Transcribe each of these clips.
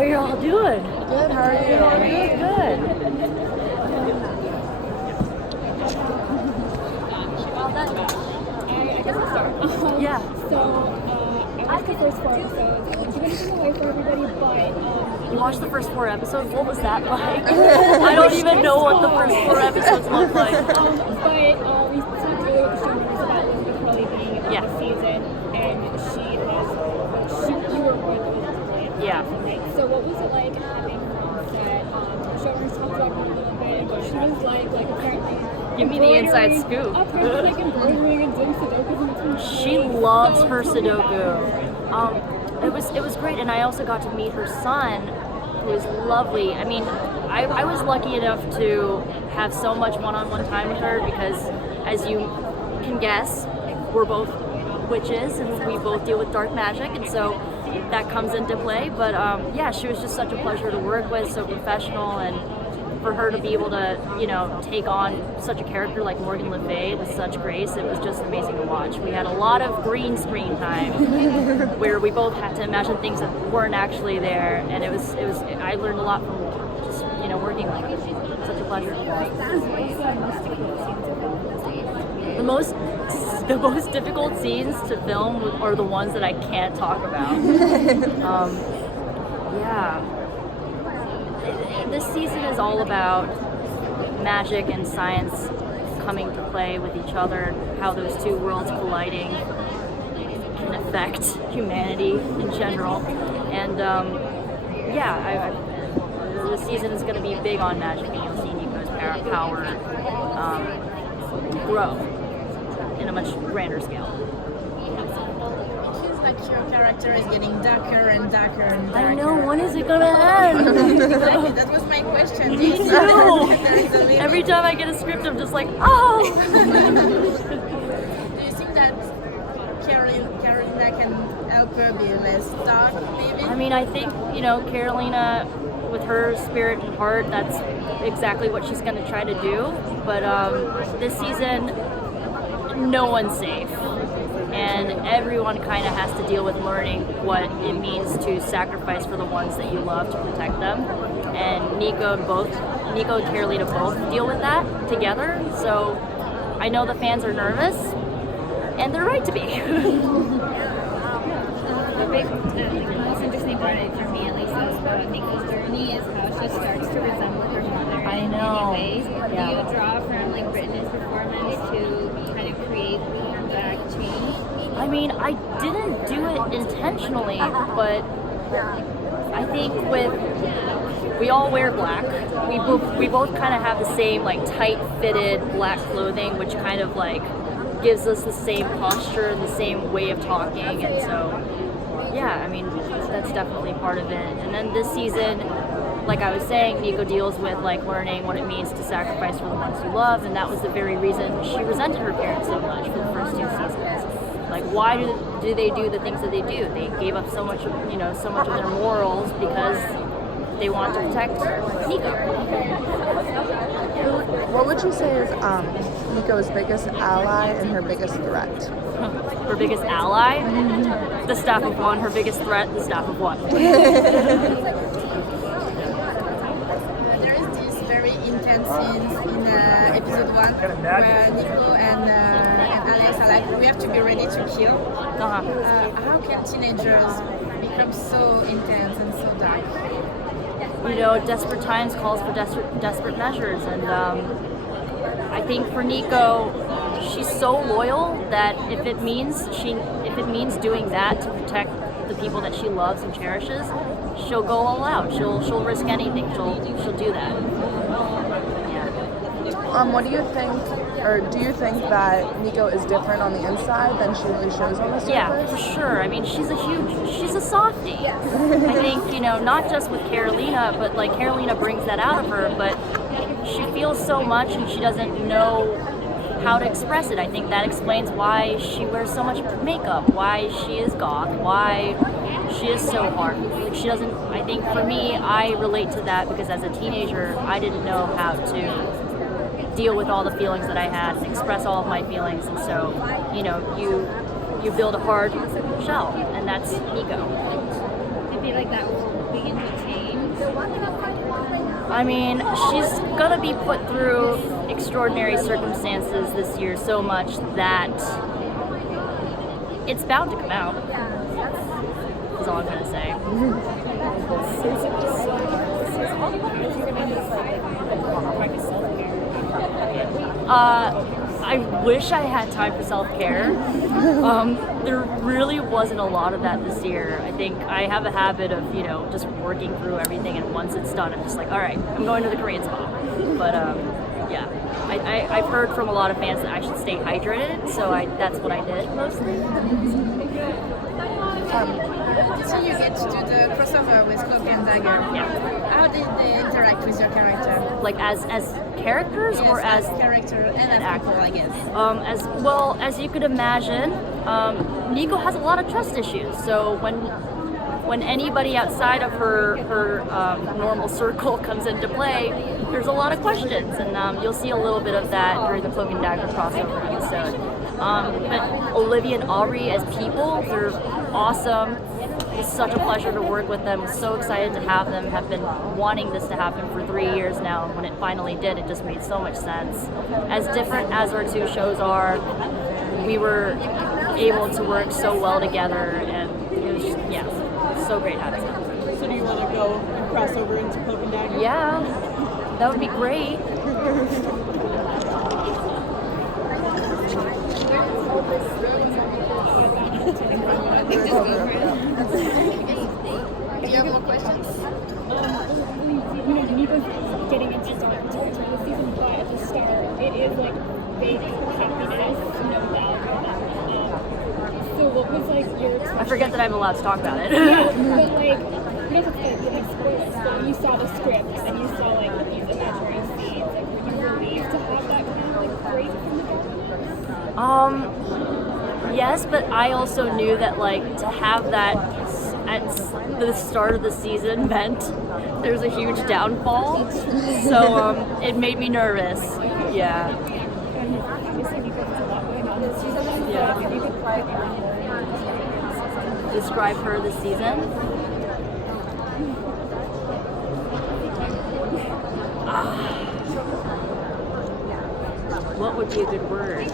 are you all doing? Good, how are you? Good. I guess I'll start. Yeah. So, I watched the first 4 episodes. I won't give anything away for everybody, but You watched the first 4 episodes? What was that like? I don't even know what the first 4 episodes look like. we talked earlier with the showrunners about Elizabeth Hurley being in Yeah. the season, and you were going to visit. Yeah. Right? So what was it like having that showrunners talked about her a little bit, and what she was like apparently Give me the inside scoop. apparently like embroidering and doing Sudokus in between She scenes. loves So her cool. Sudoku. It was great, and I also got to meet her son, who is lovely. I mean, I was lucky enough to have so much one-on-one time with her because, as you can guess, we're both witches and we both deal with dark magic, and so that comes into play. But yeah, she was just such a pleasure to work with, so professional, and for her to be able to, take on such a character like Morgan Le Fay with such grace, it was just amazing to watch. We had a lot of green screen time where we both had to imagine things that weren't actually there, and it was I learned a lot from just, working with her. Such a pleasure. The most difficult scenes to film are the ones that I can't talk about. Yeah. This season is all about magic and science coming to play with each other, how those two worlds colliding can affect humanity in general. And this season is going to be big on magic, and you'll see Nico's power grow in a much grander scale. Your character is getting darker and darker and darker. I know, when is it gonna end? Exactly, that was my question. Me too! Every time I get a script, I'm just like, oh! Do you think that Carolina can help her be less dark, maybe? I mean, I think, Carolina, with her spirit and heart, that's exactly what she's gonna try to do. But this season, no one's safe. And everyone kind of has to deal with learning what it means to sacrifice for the ones that you love to protect them. And Nico and Carolina both deal with that together. So I know the fans are nervous, and they're right to be. The most interesting part for me, at least, about Nico's journey is how she starts to resemble her mother I in know. many ways. Yeah. Do you draw from Brittany's performance to kind of create that change? I mean, I didn't do it intentionally, but I think we all wear black. We both kind of have the same tight-fitted black clothing, which kind of gives us the same posture and the same way of talking, and so yeah, I mean that's definitely part of it. And then this season, like I was saying, Nico deals with learning what it means to sacrifice for the ones you love, and that was the very reason she resented her parents so much for the first 2 seasons. Why do they do the things that they do? They gave up so much of their morals because they want to protect Nico. What would you say is Nico's biggest ally and her biggest threat? Her biggest ally, the staff of one. Her biggest threat, the staff of one. There is this very intense scenes in episode 1 where Nico and Alex are like, we have to be ready to kill. How can teenagers become so intense and so dark? Desperate times calls for desperate measures, and I think for Nico, she's so loyal that if it means doing that to protect the people that she loves and cherishes, she'll go all out. She'll risk anything. She'll do that. Yeah. What do you think, or do you think that Nico is different on the inside than she really shows on the surface? Yeah, for sure. I mean, she's a softie. I think, not just with Carolina, but Carolina brings that out of her, but she feels so much and she doesn't know how to express it. I think that explains why she wears so much makeup, why she is goth, why she is so hard. She doesn't, I think for me, I relate to that because as a teenager, I didn't know how to deal with all the feelings that I had and express all of my feelings, and so, you build a hard shell, and that's Nico. I feel like that will begin to change I mean, she's gonna be put through extraordinary circumstances this year so much that it's bound to come out. That's all I'm gonna say. I wish I had time for self-care. There really wasn't a lot of that this year. I think I have a habit of, just working through everything, and once it's done, I'm just like, all right, I'm going to the Korean spa. But yeah, I've heard from a lot of fans that I should stay hydrated, so that's what I did mostly. So you get to do the crossover with Cloak and Dagger. Yeah. How did they interact with your character? Like as characters Yes, or as character and as actor? people, I guess. As well as you could imagine, Nico has a lot of trust issues. So when anybody outside of her normal circle comes into play, there's a lot of questions, and you'll see a little bit of that during the Cloak and Dagger crossover episode. But Olivia and Aubrey as people, they're awesome. It's such a pleasure to work with them. So excited to have them. Have been wanting this to happen for 3 years now. When it finally did, it just made so much sense. As different as our two shows are, we were able to work so well together, and it was just, so great having them. So do you want to go and cross over into Cloak and Dagger? Yeah, that would be great. Do you have more questions? Nico's getting into dark territory this season, but at the start, it is like fake happiness, no doubt. So what was like your? I forget that I'm allowed to talk about it. Yeah, but like, you know, it's like spoilers. So you saw the script and you saw like these imaginary scenes. Like, were you relieved to have that kind of like break from the darkness? Yes, but I also knew that like to have that at the start of the season meant there's a huge downfall. So it made me nervous. Yeah. Obviously, Nico has a lot going on this season. Yeah. If you could Describe her this season. What would be a good word?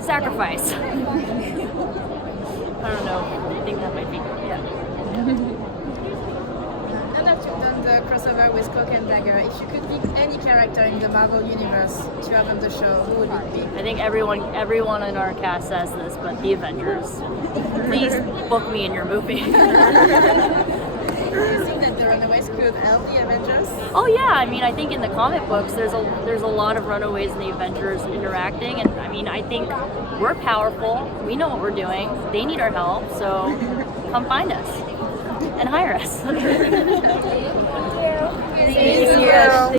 Sacrifice. I don't know. I think that might be, yeah. Now that you've done the crossover with Cloak and Dagger, if you could pick any character in the Marvel universe to have on the show, who would it be? I think everyone in our cast says this, but the Avengers. Please book me in your movie. Do you think that the Runaways could help the Avengers? Oh yeah, I mean, I think in the comic books there's a lot of Runaways and the Avengers interacting, and I mean, I think we're powerful. We know what we're doing. They need our help, so come find us and hire us. Thank you. Thank you.